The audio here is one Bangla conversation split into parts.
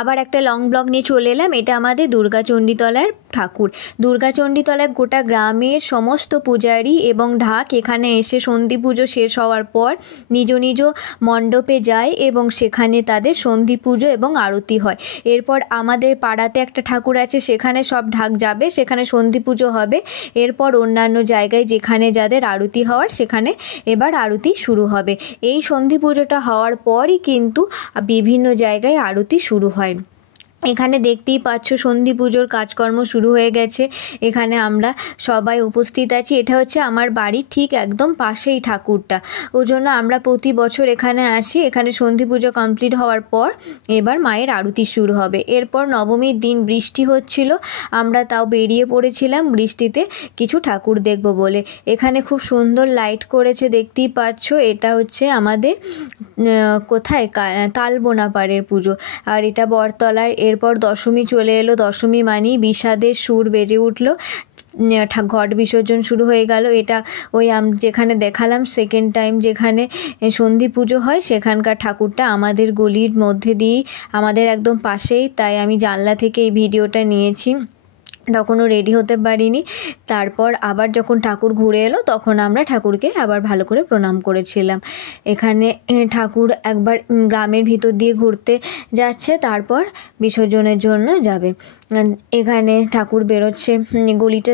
আবার একটা লং ব্লগ নিয়ে চলে এলাম। এটা আমাদের দুর্গাচণ্ডীতলার ঠাকুর। দুর্গাচণ্ডীতলার গোটা গ্রামের সমস্ত পূজারী এবং ঢাক এখানে এসে সন্ধি পুজো শেষ হওয়ার পর নিজ নিজ মণ্ডপে যায় এবং সেখানে তাদের সন্ধি পুজো এবং আরতি হয়। এরপর আমাদের পাড়াতে একটা ঠাকুর আছে, সেখানে সব ঢাক যাবে, সেখানে সন্ধি পুজো হবে। এরপর অন্যান্য জায়গায় যেখানে যাদের আরতি হওয়ার সেখানে এবার আরতি শুরু হবে। এই সন্ধি পুজোটা হওয়ার পরই কিন্তু বিভিন্ন জায়গায় আরতি শুরু হয়। এখানে দেখতেই পাচ্ছ সন্ধি পুজোর কাজকর্ম শুরু হয়ে গেছে। এখানে আমরা সবাই উপস্থিত আছি। এটা হচ্ছে আমার বাড়ির ঠিক একদম পাশেই ঠাকুরটা, ওই জন্য আমরা প্রতি বছর এখানে আসি। এখানে সন্ধি পুজো কমপ্লিট হওয়ার পর এবার মায়ের আরতি শুরু হবে। এরপর নবমীর দিন বৃষ্টি হচ্ছিল, আমরা তাও বেরিয়ে পড়েছিলাম বৃষ্টিতে কিছু ঠাকুর দেখব বলে। এখানে খুব সুন্দর লাইট করেছে, দেখতেই পাচ্ছ। এটা হচ্ছে আমাদের কোথায় তালবোনাপাড়ের পুজো, আর এটা বটতলায়। এরপর দশমী চলে এলো, দশমী মানেই বিষাদের সুর বেজে উঠলো, ঘট বিসর্জন শুরু হয়ে গেল। এটা ওই যেখানে দেখালাম সেকেন্ড টাইম যেখানে সন্ধি পুজো হয় সেখানকার ঠাকুরটা আমাদের গলির মধ্যে দিয়েই, আমাদের একদম পাশেই, তাই আমি জানলা থেকে এই ভিডিওটা নিয়েছি। তখনও রেডি হতে পারিনি। তারপর আবার যখন ঠাকুর ঘুরে এলো তখন আমরা ঠাকুরকে আবার ভালো করে প্রণাম করেছিলাম। এখানে ঠাকুর একবার গ্রামের ভিতর দিয়ে ঘুরতে যাচ্ছে, তারপর বিসর্জনের জন্য যাবে। এখানে ঠাকুর বেরোচ্ছে, গলিটা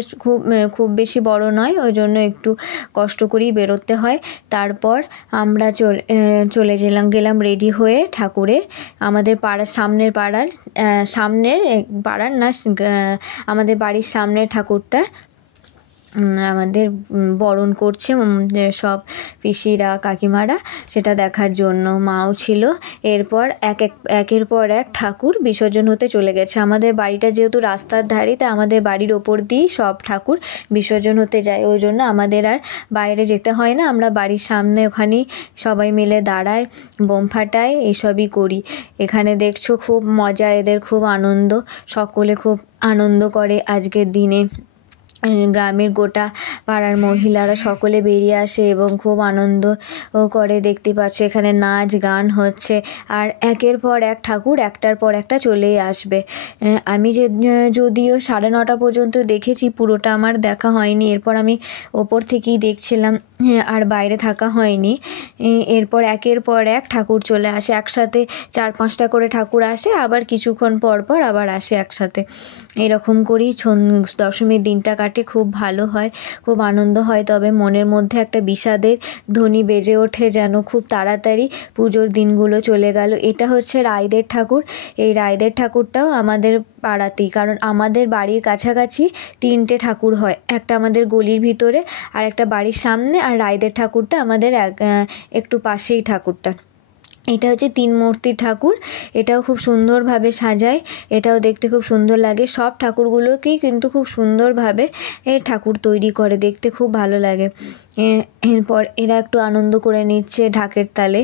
খুব বেশি বড় নয়, ওই জন্য একটু কষ্ট করেই বেরোতে হয়। তারপর আমরা গেলাম রেডি হয়ে ঠাকুরের, আমাদের সামনের পাড়ার না, আমাদের বাড়ির সামনে ঠাকুরটা আমাদের বরণ করছে সব পিসিরা কাকিমারা, সেটা দেখার জন্য মাও ছিল। এরপর একের পর এক ঠাকুর বিসর্জন হতে চলে গেছে। আমাদের বাড়িটা যেহেতু রাস্তার ধারে, তাই আমাদের বাড়ির ওপর দিয়েই সব ঠাকুর বিসর্জন হতে যায়, ওই জন্য আমাদের আর বাইরে যেতে হয় না। আমরা বাড়ির সামনে ওখানেই সবাই মিলে দাঁড়ায়, বোম ফাটায়, এসবই করি। এখানে দেখছো খুব মজা, এদের খুব আনন্দ, সকলে খুব আনন্দ করে আজকের দিনে। গ্রামের গোটা পাড়ার মহিলারা সকলে বেরিয়ে আসে এবং খুব আনন্দ করে। দেখতে পাচ্ছ এখানে নাচ গান হচ্ছে, আর একের পর এক ঠাকুর একটার পর একটা চলেই আসবে। আমি যদিও 9:30 পর্যন্ত দেখেছি, পুরোটা আমার দেখা হয়নি। এরপর আমি ওপর থেকেই দেখছিলাম, আর বাইরে থাকা হয়নি। এরপর একের পর এক ঠাকুর চলে আসে, একসাথে 4-5টা করে ঠাকুর আসে, আবার কিছুক্ষণ পর পর আবার আসে একসাথে। এরকম করেই দশমীর দিনটা কাটে, খুব ভালো হয়, খুব আনন্দ হয়। তবে মনের মধ্যে একটা বিষাদের ধ্বনি বেজে ওঠে, যেন খুব তাড়াতাড়ি পুজোর দিনগুলো চলে গেল। এটা হচ্ছে রায়দের ঠাকুর। এই রায়দের ঠাকুরটাও আমাদের পাড়াতেই, কারণ আমাদের বাড়ির কাছাকাছি 3টে ঠাকুর হয়, একটা আমাদের গলির ভিতরে, আর একটা বাড়ির সামনে, আর রায়দের ঠাকুরটা আমাদের একটু পাশেই ঠাকুরটা। এটা হচ্ছে 3 মূর্তির ঠাকুর, এটাও খুব সুন্দরভাবে সাজায়, এটাও দেখতে খুব সুন্দর লাগে। সব ঠাকুরগুলোকেই কিন্তু খুব সুন্দরভাবে ঠাকুর তৈরি করে, দেখতে খুব ভালো লাগে। এরপর এরা একটু আনন্দ করে নিচ্ছে, ঢাকের তালে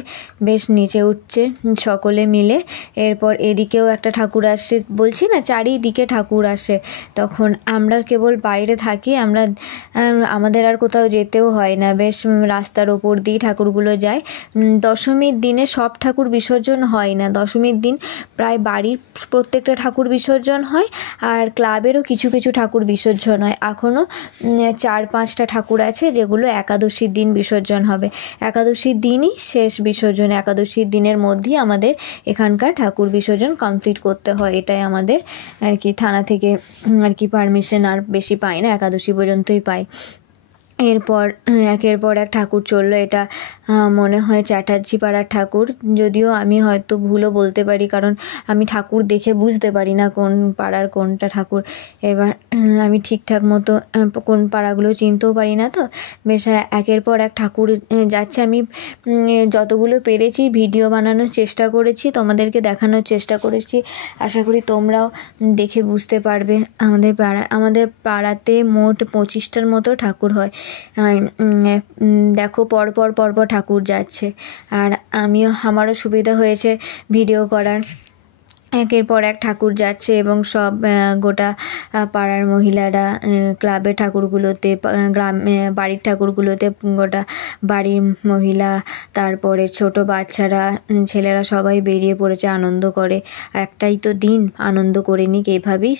বেশ নিচে উঠছে সকলে মিলে। এরপর এদিকেও একটা ঠাকুর আসছে, বলছি না চারিদিকে ঠাকুর আসে, তখন আমরা কেবল বাইরে থাকি, আমাদের আর কোথাও যেতেও হয় না, বেশ রাস্তার ওপর দিয়ে ঠাকুরগুলো যায়। দশমীর দিনে সব ঠাকুর বিসর্জন হয় না, দশমীর দিন প্রায় বাড়ির প্রত্যেকটা ঠাকুর বিসর্জন হয়, আর ক্লাবেরও কিছু কিছু ঠাকুর বিসর্জন হয়। এখনও 4-5টা ঠাকুর আছে যেগুলো একাদশীর দিন বিসর্জন হবে। একাদশীর দিনই শেষ বিসর্জন, একাদশীর দিনের মধ্যেই আমাদের এখানকার ঠাকুর বিসর্জন কমপ্লিট করতে হয়। এটাই আমাদের আর কি, থানা থেকে আর কি পারমিশন আর বেশি পাই না, একাদশী পর্যন্তই পাই। এরপর একের পর এক ঠাকুর চললো। এটা মনে হয় চ্যাটার্জি পাড়ার ঠাকুর, যদিও আমি হয়তো ভুলও বলতে পারি, কারণ আমি ঠাকুর দেখে বুঝতে পারি না কোন পাড়ার কোনটা ঠাকুর। এবার আমি ঠিকঠাক মতো কোন পাড়াগুলো চিনতেও পারি না, তো বেশ একের পর এক ঠাকুর যাচ্ছে। আমি যতগুলো পেরেছি ভিডিও বানানোর চেষ্টা করেছি, তোমাদেরকে দেখানোর চেষ্টা করেছি, আশা করি তোমরাও দেখে বুঝতে পারবে। আমাদের পাড়াতে মোট 25টার মতো ঠাকুর হয়। দেখো পরপর ঠাকুর যাচ্ছে, আর আমারও সুবিধা হয়েছে ভিডিও করার। একের পর এক ঠাকুর যাচ্ছে এবং সব গোটা পাড়ার মহিলারা ক্লাবের ঠাকুরগুলোতে বাড়ির ঠাকুরগুলোতে গোটা বাড়ির মহিলা, তারপরে ছোট বাচ্চারা, ছেলেরা সবাই বেরিয়ে পড়েছে আনন্দ করে। একটাই তো দিন, আনন্দ করে নিক, এভাবেই